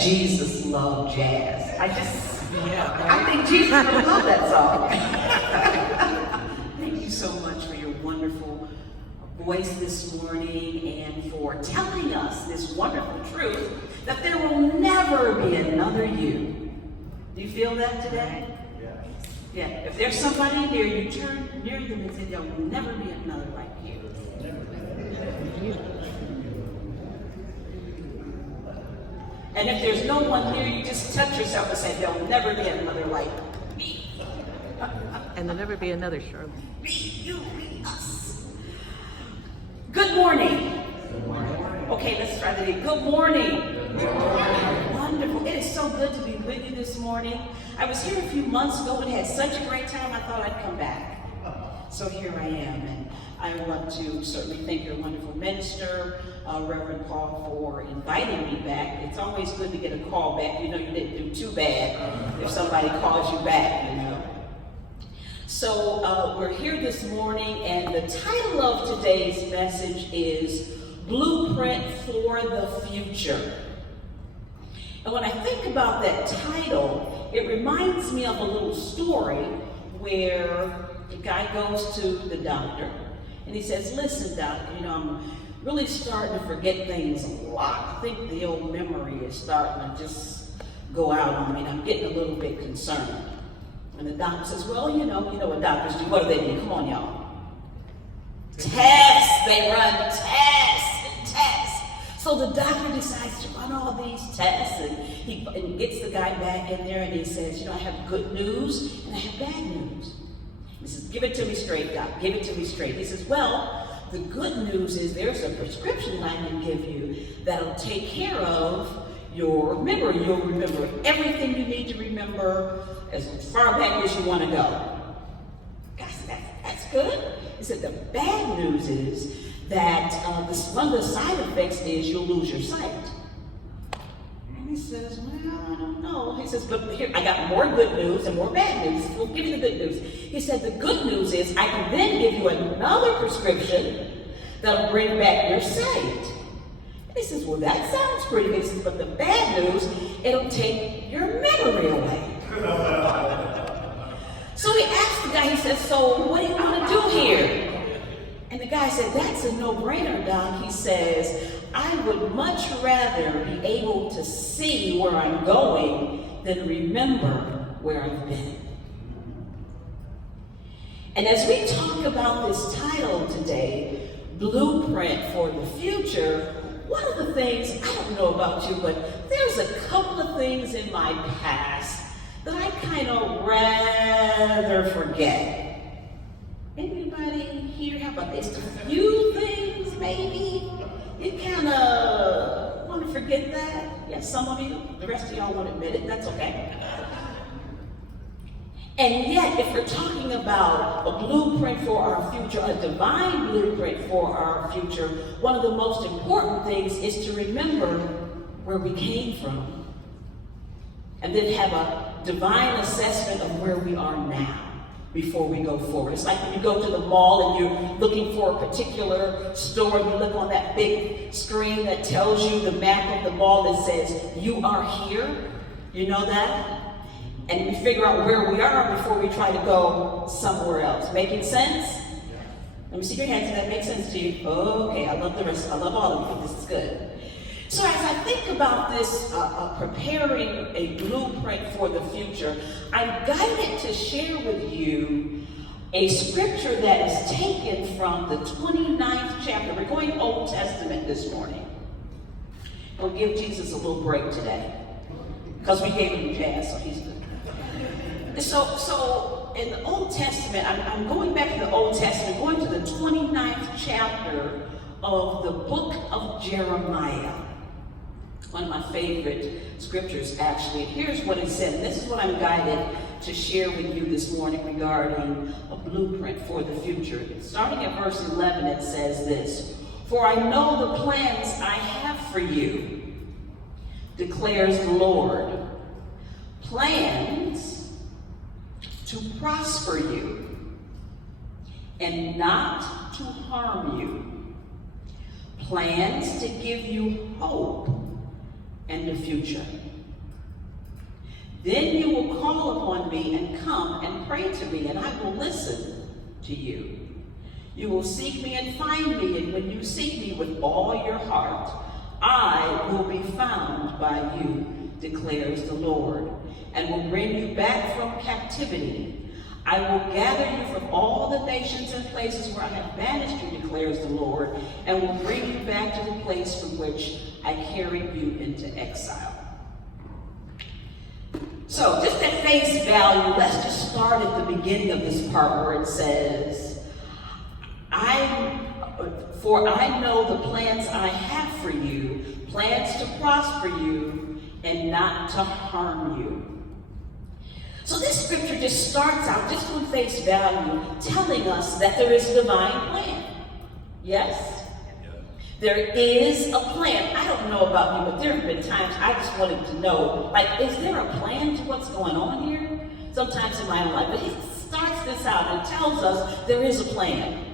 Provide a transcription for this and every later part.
Jesus loved jazz. I think Jesus would love that song. Thank you so much for your wonderful voice this morning and for telling us this wonderful truth that there will never be another you. Do you feel that today? Yeah. If there's somebody near you, turn near them and say, there will never be another like you. And if there's no one near you, just touch yourself and say, there'll never be another like me. And there'll never be another Charline. Me, you, me, us. Good morning. Good morning. Okay, let's try that again. Good morning. Good morning. Wonderful. It is so good to be with you this morning. I was here a few months ago and had such a great time, I thought I'd come back. So here I am, and I want to certainly thank your wonderful minister, Reverend Paul, for inviting me back. It's always good to get a call back. You know you didn't do too bad if somebody calls you back, you know. So we're here this morning, and the title of today's message is Blueprint for the Future. And when I think about that title, it reminds me of a little story where the guy goes to the doctor and he says, listen, doctor, you know, I'm really starting to forget things a lot. I think the old memory is starting to just go out on me, and I'm getting a little bit concerned. And the doctor says, well, you know what doctors do. What do they do? Come on, y'all. Tests. They run tests and tests. So the doctor decides to run all these tests, and he gets the guy back in there, and he says, you know, I have good news and I have bad news. He says, give it to me straight, doc. Give it to me straight. He says, well, the good news is there's a prescription I can give you that'll take care of your memory. You'll remember everything you need to remember as far back as you want to go. Guys, that's good. He said the bad news is that one of the side effects is you'll lose your sight. And he says, well, I don't know. He says, but here, I got more good news and more bad news. Well, give me the good news. He said, the good news is I can then give you another prescription that'll bring back your sight. And he says, well, that sounds pretty good. He says, but the bad news, it'll take your memory away. So he asked the guy, he says, so what do you want to do here? And the guy said, that's a no-brainer, Doc. He says, I would much rather be able to see where I'm going than remember where I've been. And as we talk about this title today, Blueprint for the Future, one of the things, I don't know about you, but there's a couple of things in my past that I kind of rather forget. Anybody here have at least a few things maybe? You kind of want to forget that? Yes, some of you, the rest of y'all won't admit it, that's okay. And yet, if we're talking about a blueprint for our future, a divine blueprint for our future, one of the most important things is to remember where we came from and then have a divine assessment of where we are now before we go forward. It's like when you go to the mall and you're looking for a particular store, you look on that big screen that tells you the map of the mall that says, you are here. You know that? And we figure out where we are before we try to go somewhere else. Making sense? Let me see your hands. Does that make sense to you? Okay, I love the rest. I love all of you. This is good. So as I think about this, preparing a blueprint for the future, I'm guided to share with you a scripture that is taken from the 29th chapter. We're going Old Testament this morning. We'll give Jesus a little break today because we gave him jazz, so he's good. So in the Old Testament, I'm going back to the Old Testament, going to the 29th chapter of the book of Jeremiah. One of my favorite scriptures, actually. Here's what it said. This is what I'm guided to share with you this morning regarding a blueprint for the future. Starting at verse 11, it says this: For I know the plans I have for you, declares the Lord. Plans to prosper you and not to harm you. Plans to give you hope and the future. Then you will call upon me and come and pray to me, and I will listen to you. You will seek me and find me, and when you seek me with all your heart, I will be found by you, declares the Lord, and will bring you back from captivity. I will gather you from all the nations and places where I have banished you, declares the Lord, and will bring you back to the place from which I carried you into exile. So, just at face value, let's just start at the beginning of this part where it says, For I know the plans I have for you, plans to prosper you and not to harm you. So this scripture just starts out, just on face value, telling us that there is a divine plan. Yes? There is a plan. I don't know about you, but there have been times I just wanted to know, like, is there a plan to what's going on here? Sometimes in my life. But he starts this out and tells us there is a plan.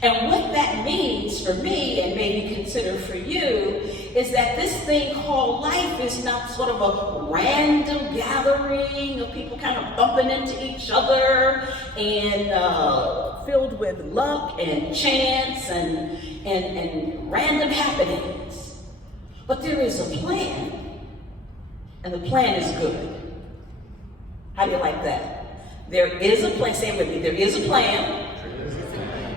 And what that means for me, and maybe consider for you, is that this thing called life is not sort of a random gathering of people kind of bumping into each other and filled with luck and chance and random happenings. But there is a plan, and the plan is good. How do you like that? There is a plan. Say it with me. There is a plan.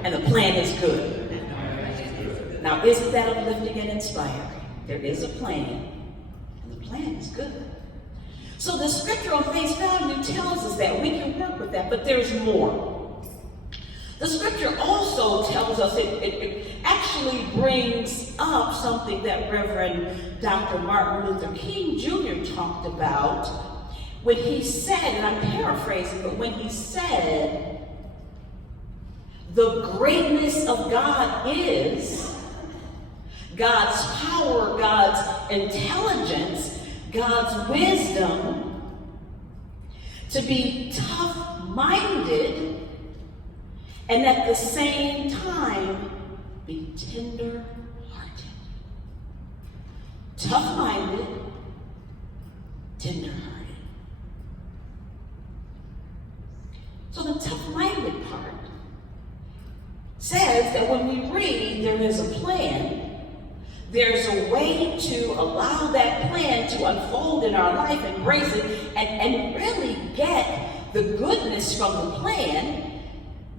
And the plan is good. Now, isn't that uplifting and inspiring? There is a plan, and the plan is good. So the scripture on face value tells us that we can work with that, but there's more. The scripture also tells us, it actually brings up something that Reverend Dr. Martin Luther King Jr. talked about when he said, and I'm paraphrasing, but when he said, the greatness of God is God's power, God's intelligence, God's wisdom to be tough-minded and at the same time be tender-hearted. Tough-minded, tender-hearted. So the tough-minded part says that when we read there is a plan, there's a way to allow that plan to unfold in our life, embrace it, and really get the goodness from the plan.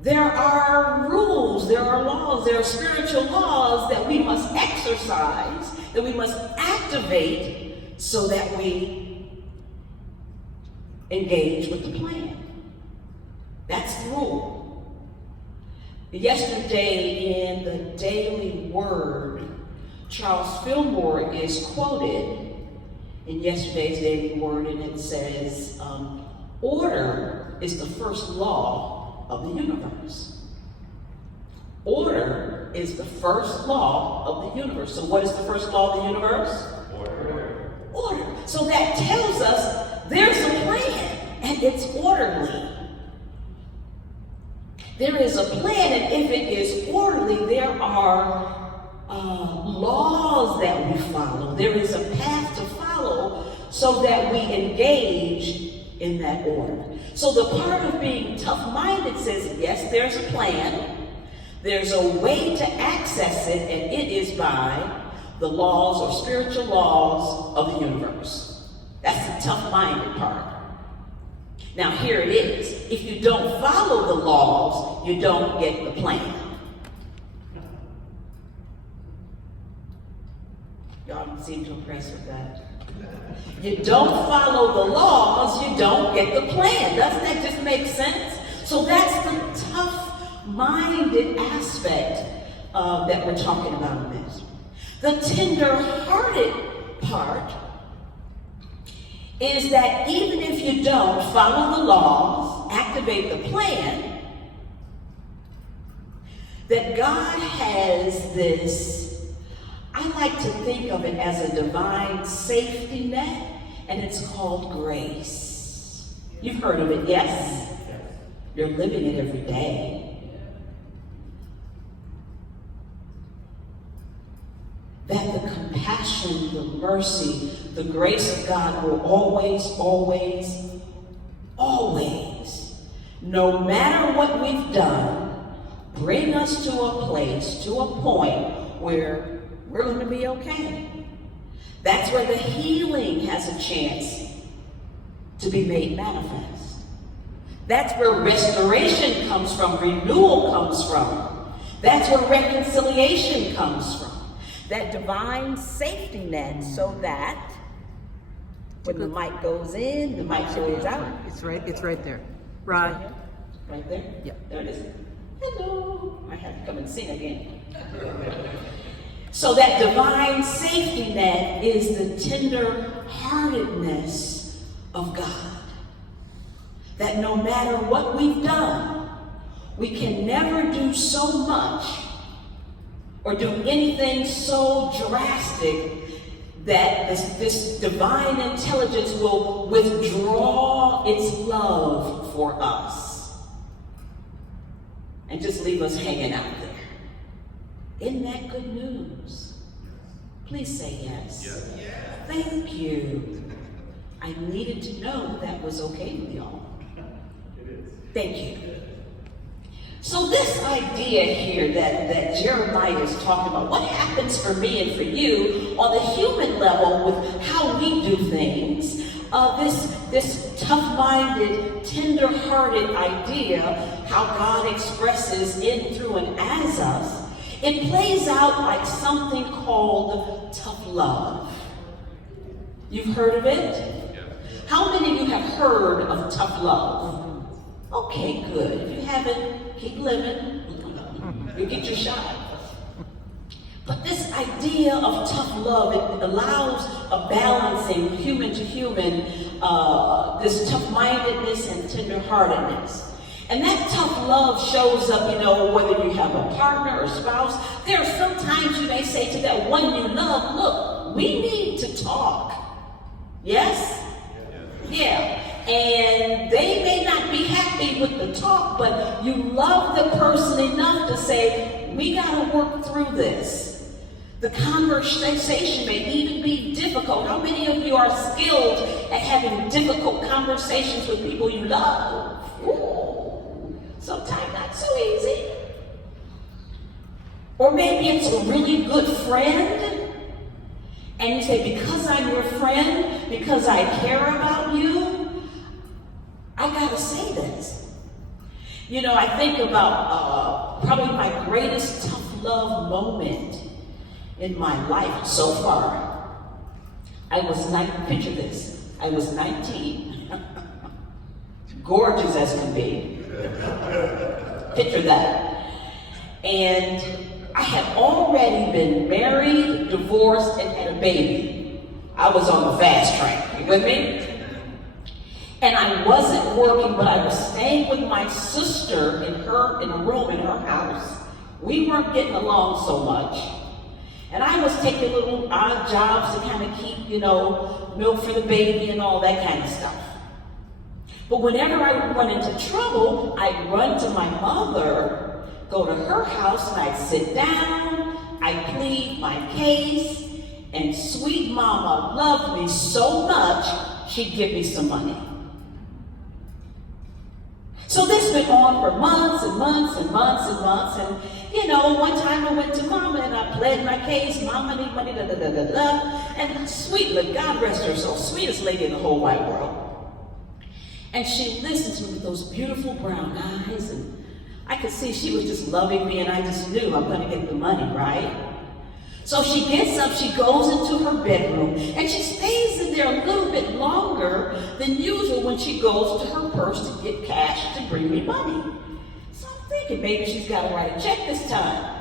There are rules, there are laws, there are spiritual laws that we must exercise, that we must activate so that we engage with the plan. That's the rule. Yesterday in the Daily Word, Charles Fillmore is quoted in yesterday's Daily Word, and it says, order is the first law of the universe. Order is the first law of the universe. So what is the first law of the universe? Order. Order. So that tells us there's a plan, and it's orderly. There is a plan, and if it is orderly, there are laws that we follow. There is a path to follow so that we engage in that order. So the part of being tough-minded says, yes, there's a plan. There's a way to access it, and it is by the laws or spiritual laws of the universe. That's the tough-minded part. Now here it is. If you don't follow the laws, you don't get the plan. Y'all don't seem too impressed with that. You don't follow the laws, you don't get the plan. Doesn't that just make sense? So that's the tough-minded aspect that we're talking about in this. The tender-hearted part is that even if you don't follow the laws, activate the plan, that God has this, I like to think of it as a divine safety net, and it's called grace. You've heard of it, yes? You're living it every day. That the compassion, the mercy, the grace of God will always, always, always, no matter what we've done, bring us to a place, to a point where we're going to be okay. That's where the healing has a chance to be made manifest. That's where restoration comes from, renewal comes from. That's where reconciliation comes from. That divine safety net, so that when the mic goes in, the mic goes out. It's right there. Right. Right there? Yeah. There it is. Hello. I have to come and sing again. So that divine safety net is the tender-heartedness of God. That no matter what we've done, we can never do so much or do anything so drastic that this divine intelligence will withdraw its love for us and just leave us hanging out there. Isn't that good news? Please say yes. Yes. Thank you. I needed to know that was okay with y'all. It is. Thank you. So this idea here that Jeremiah is talking about, what happens for me and for you on the human level with how we do things, this tough-minded, tender-hearted idea, how God expresses in, through, and as us, it plays out like something called tough love. You've heard of it? How many of you have heard of tough love? Okay, good. If you haven't, keep living. You get your shot. But this idea of tough love, it allows a balancing human to human, this tough-mindedness and tender-heartedness. And that tough love shows up, whether you have a partner or spouse. There are some times you may say to that one you love, look, we need to talk. Yes? Yeah. And they may not be happy with the talk, but you love the person enough to say, we got to work through this. The conversation may even be difficult. How many of you are skilled at having difficult conversations with people you love? Ooh, sometimes not so easy. Or maybe it's a really good friend, and you say, because I'm your friend, because I care about you, I gotta say this. I think about probably my greatest tough love moment in my life so far. Picture this. I was 19, gorgeous as can be. Picture that. And I had already been married, divorced, and had a baby. I was on the fast track. You with me? And I wasn't working, but I was staying with my sister in a room in her house. We weren't getting along so much. And I was taking little odd jobs to kind of keep, milk for the baby and all that kind of stuff. But whenever I would run into trouble, I'd run to my mother, go to her house, and I'd sit down, I'd plead my case, and sweet mama loved me so much, she'd give me some money. So this went on for months and months and months and months. And, one time I went to Mama and I pled my case. Mama need money, da da da da da. And sweet, God rest her soul, sweetest lady in the whole wide world. And she listened to me with those beautiful brown eyes. And I could see she was just loving me, and I just knew I'm going to get the money, right? So she gets up, she goes into her bedroom, and she stays in there a little bit longer than usual when she goes to her purse to get cash to bring me money. So I'm thinking maybe she's got to write a check this time.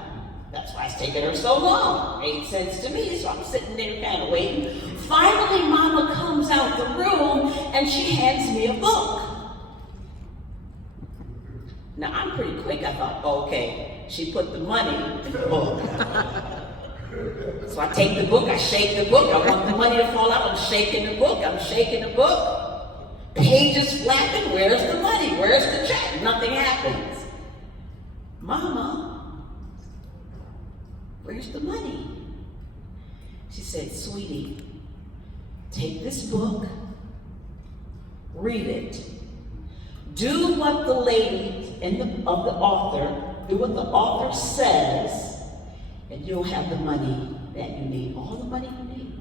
That's why it's taking her so long. Made sense to me, so I'm sitting there kind of waiting. Finally, Mama comes out the room, and she hands me a book. Now, I'm pretty quick. I thought, okay, she put the money in the book. So I take the book, I shake the book. I want the money to fall out. I'm shaking the book. Pages flapping. Where's the money? Where's the check? Nothing happens. Mama, where's the money? She said, sweetie, take this book, read it. Do what the lady of the author, do what the author says, and you'll have the money that you need, all the money you need.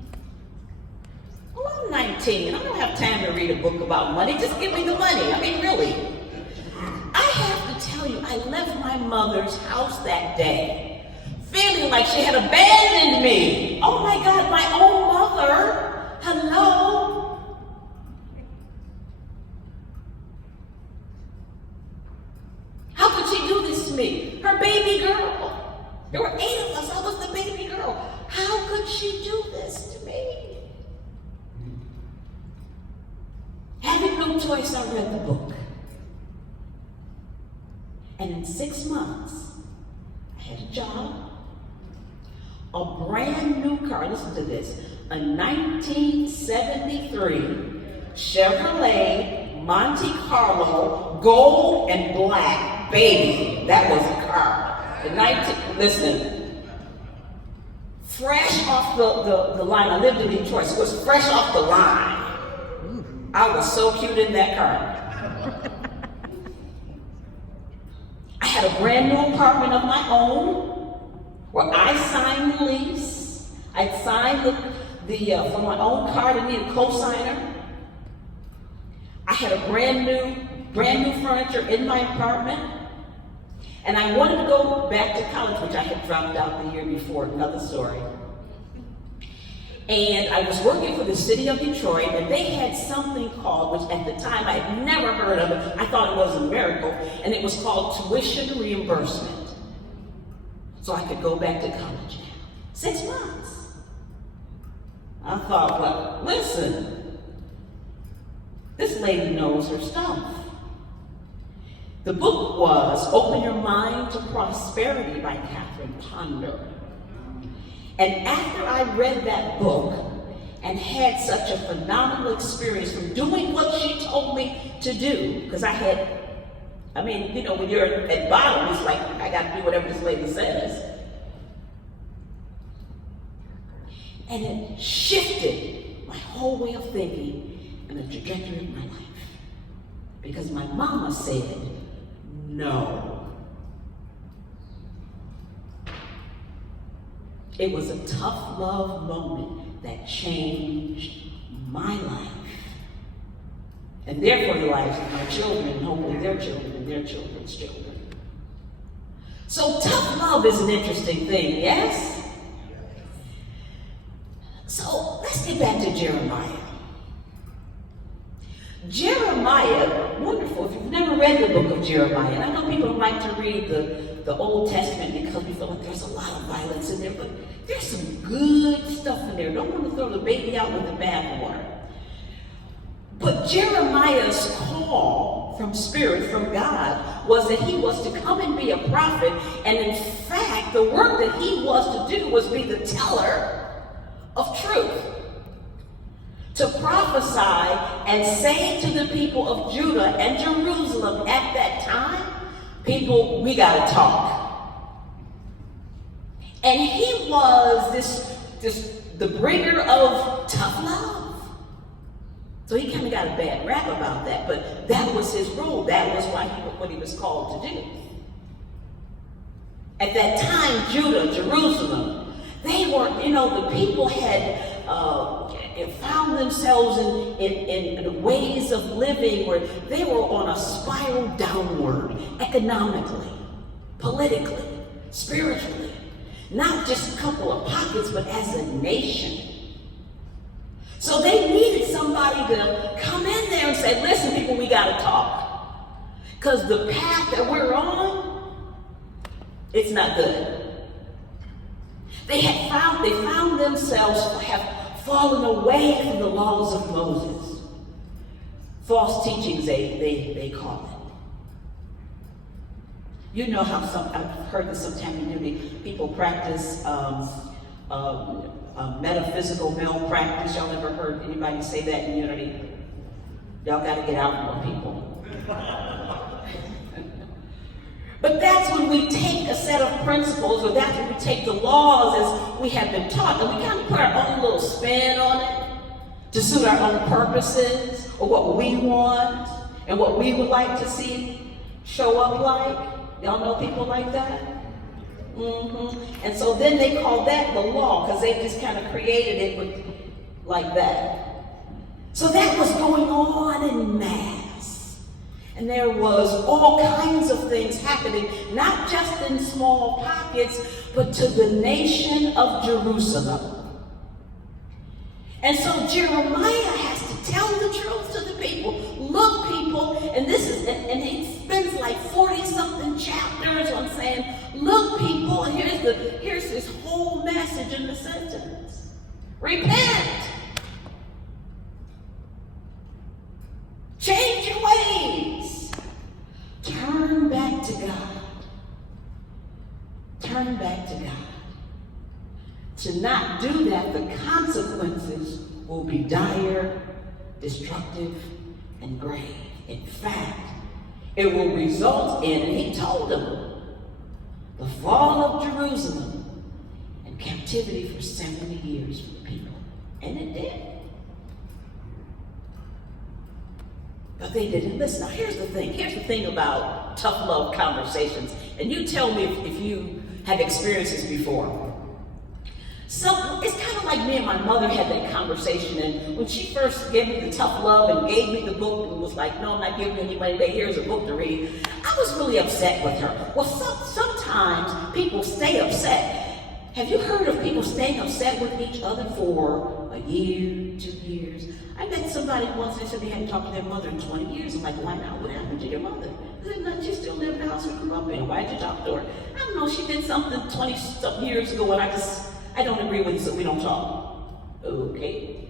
Well, I'm 19, I don't have time to read a book about money, just give me the money. I mean, really. I have to tell you, I left my mother's house that day, feeling like she had abandoned me. Oh my God, my own mother, hello. How could she do this to me? Her baby girl. There were 8 of us, I was the baby girl. How could she do this to me? Having no choice, I read the book. And in 6 months, I had a job, a brand new car, listen to this, a 1973 Chevrolet Monte Carlo, gold and black, baby, that was a car. Listen, fresh off the line, I lived in Detroit, so it was fresh off the line. I was so cute in that car. I had a brand new apartment of my own where I signed the lease. I signed for my own car to need a co-signer. I had a brand new furniture in my apartment. And I wanted to go back to college, which I had dropped out the year before, another story. And I was working for the city of Detroit, and they had something called, which at the time I had never heard of it, I thought it was a miracle, and it was called tuition reimbursement. So I could go back to college now. 6 months. I thought, well, listen, this lady knows her stuff. The book was Open Your Mind to Prosperity by Catherine Ponder. And after I read that book and had such a phenomenal experience from doing what she told me to do, because when you're at bottom, it's like, I got to do whatever this lady says. And it shifted my whole way of thinking and the trajectory of my life. Because my mama said, no. It was a tough love moment that changed my life. And therefore the lives of my children, and hopefully their children and their children's children. So tough love is an interesting thing, yes? So let's get back to Jeremiah. Jeremiah, wonderful. If you've never read the book of Jeremiah, and I know people like to read the Old Testament because we feel like there's a lot of violence in there, but there's some good stuff in there. Don't want to throw the baby out with the bathwater. But Jeremiah's call from Spirit, from God, was that he was to come and be a prophet, and in fact, the work that he was to do was be the teller of truth. To prophesy and say to the people of Judah and Jerusalem at that time, people, we gotta talk. And he was the bringer of tough love. So he kind of got a bad rap about that, but that was his role. That was what he was called to do. At that time, Judah, Jerusalem, they were, the people had found themselves in ways of living where they were on a spiral downward, economically, politically, spiritually. Not just a couple of pockets, but as a nation. So they needed somebody to come in there and say, listen, people, we got to talk. Because the path that we're on, it's not good. They found themselves have fallen away from the laws of Moses. False teachings, they call it. You know how I've heard this sometimes, people practice metaphysical malpractice. Y'all ever heard anybody say that in unity? Y'all got to get out more, people. But that's when we take a set of principles, or that's when we take the laws as we have been taught, and we kind of put our own little spin on it to suit our own purposes, or what we want, and what we would like to see show up like. Y'all know people like that? And so then they call that the law, because they just kind of created it like that. So that was going on in mass. And there was all kinds of things happening, not just in small pockets, but to the nation of Jerusalem. And so Jeremiah has to tell the truth to the people. Look, people, and and he spends like 40-something chapters on saying, look, people, and here's this whole message in the sentence. Repent. Change your ways. Turn back to God. Turn back to God. To not do that, the consequences will be dire, destructive, and grave. In fact, it will result in, and he told them, the fall of Jerusalem and captivity for 70 years for the people. And it did. But they didn't listen. Now here's the thing about tough love conversations. And you tell me if you have experienced this before. So it's kind of like me and my mother had that conversation, and when she first gave me the tough love and gave me the book and was like, no, I'm not giving you any money today, here's a book to read, I was really upset with her. Well, sometimes people stay upset. Have you heard of people staying upset with each other for a year, 2 years? I met somebody once, they said they hadn't talked to their mother in 20 years. I'm like, why not? What happened to your mother? They said, no, she still lived in the house we grew up in. Why'd you talk to her? I don't know, she did something 20-something years ago, and I don't agree with you, so we don't talk. Okay.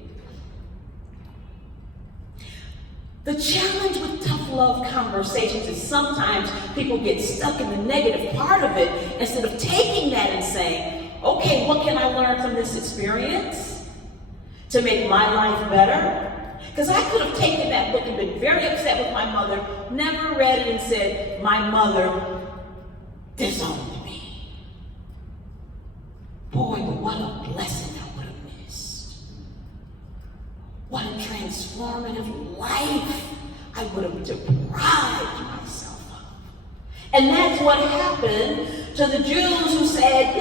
The challenge with tough love conversations is sometimes people get stuck in the negative part of it instead of taking that and saying, okay, what can I learn from this experience to make my life better? Because I could have taken that book and been very upset with my mother, never read it and said, my mother disowned me. Boy, but what a blessing I would have missed. What a transformative life I would have deprived myself of. And that's what happened to the Jews who said,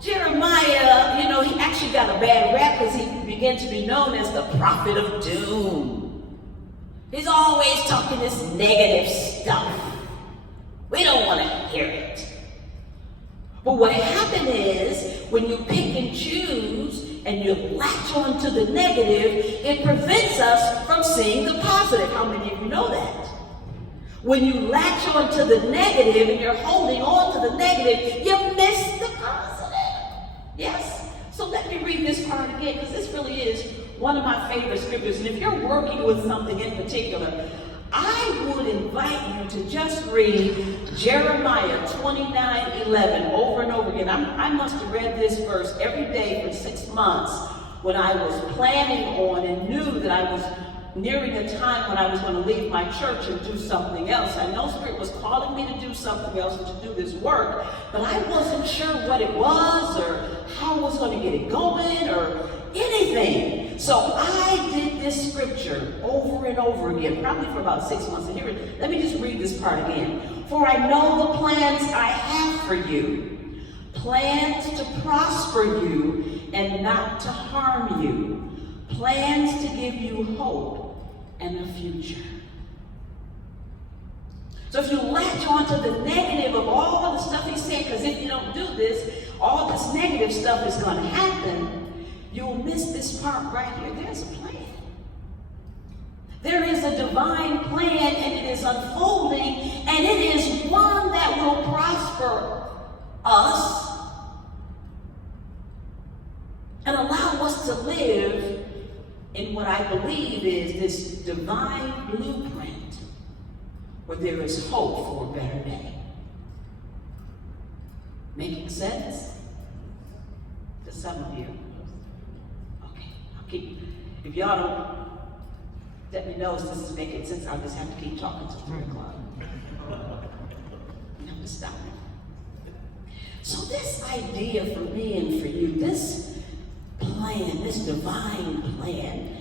Jeremiah, he actually got a bad rap because he began to be known as the prophet of doom. He's always talking this negative stuff. We don't want to hear it. But what happened is, when you pick and choose and you latch on to the negative, it prevents us from seeing the positive. How many of you know that? When you latch on to the negative and you're holding on to the negative, you miss the positive. Yes? So let me read this part again, because this really is one of my favorite scriptures. And if you're working with something in particular, I would invite you to just read Jeremiah 29:11 over and over again. I must have read this verse every day for 6 months when I was planning on and knew that I was nearing a time when I was going to leave my church and do something else. I know Spirit was calling me to do something else and to do this work, but I wasn't sure what it was or how I was going to get it going or anything. So I did this scripture over and over again, probably for about 6 months. And here, let me just read this part again. For I know the plans I have for you, plans to prosper you and not to harm you, plans to give you hope and a future. So if you latch onto the negative of all the stuff he's saying, because if you don't do this, all this negative stuff is going to happen, you'll miss this part right here. There's a plan. There is a divine plan, and it is unfolding, and it is one that will prosper us and allow us to live in what I believe is this divine blueprint where there is hope for a better day. Making sense? To some of you. If y'all don't let me know if this is making sense, I'll just have to keep talking till 3 o'clock. astounding. So this idea for me and for you, this plan, this divine plan,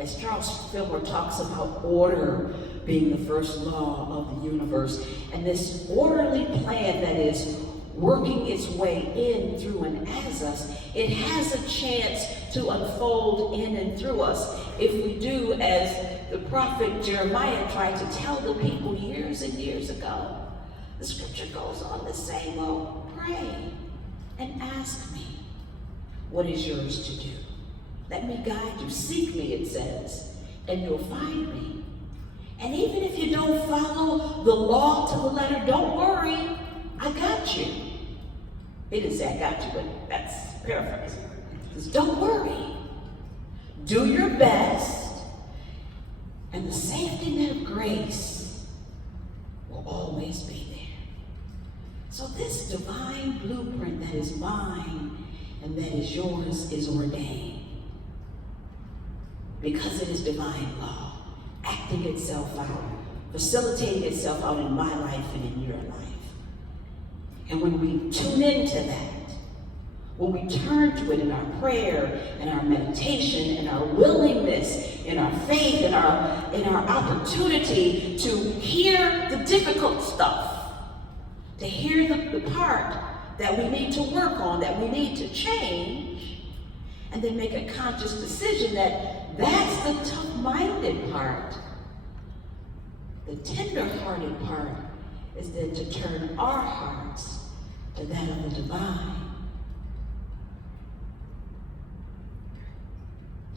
as Charles Fillmore talks about order being the first law of the universe, and this orderly plan that is working its way in, through, and as us, it has a chance to unfold in and through us if we do as the prophet Jeremiah tried to tell the people years and years ago. The scripture goes on to say, well, pray and ask me what is yours to do. Let me guide you. Seek me, it says, and you'll find me. And even if you don't follow the law to the letter, don't worry, I got you. He didn't say I got you, but that's paraphrasing. He says, don't worry. Do your best, and the safety net of grace will always be there. So this divine blueprint that is mine and that is yours is ordained, because it is divine law, acting itself out, facilitating itself out in my life and in your life. And when we tune into that, when we turn to it in our prayer and our meditation and our willingness, in our faith and our opportunity to hear the difficult stuff, to hear the part that we need to work on, that we need to change, and then make a conscious decision that that's the tough-minded part. The tender-hearted part is then to turn our hearts to that of the divine.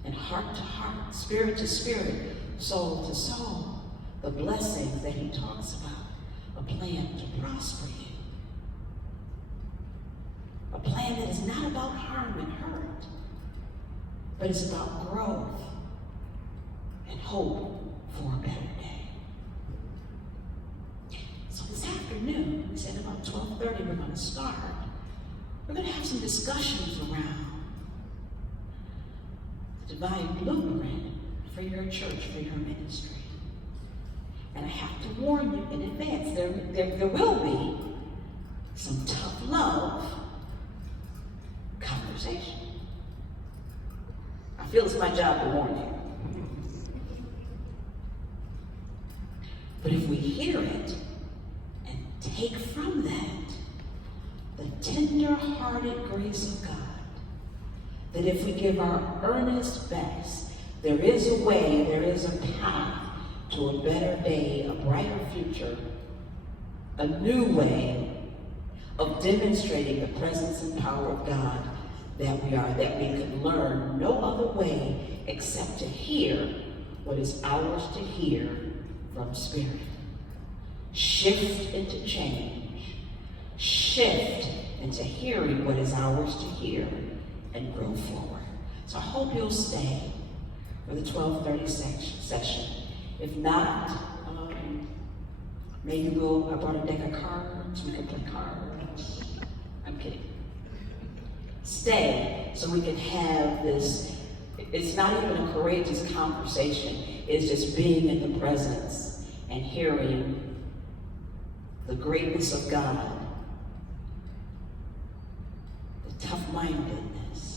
And heart to heart, spirit to spirit, soul to soul, the blessings that he talks about, a plan to prosper you. A plan that is not about harm and hurt, but it's about growth and hope for a better day. So this afternoon, we said about 12:30 we're going to start. We're going to have some discussions around the divine blueprint for your church, for your ministry. And I have to warn you in advance, there will be some tough love conversation. I feel it's my job to warn you. But if we hear it and take from that the tender-hearted grace of God, that if we give our earnest best, there is a way, there is a path to a better day, a brighter future, a new way of demonstrating the presence and power of God that we are, that we can learn no other way except to hear what is ours to hear from Spirit. Shift into change. Shift into hearing what is ours to hear and grow forward. So I hope you'll stay for the 12:30 session. If not, maybe I brought a deck of cards, we can play cards. I'm kidding. Stay so we can have this. It's not even a courageous conversation. It's just being in the presence and hearing the greatness of God, the tough-mindedness,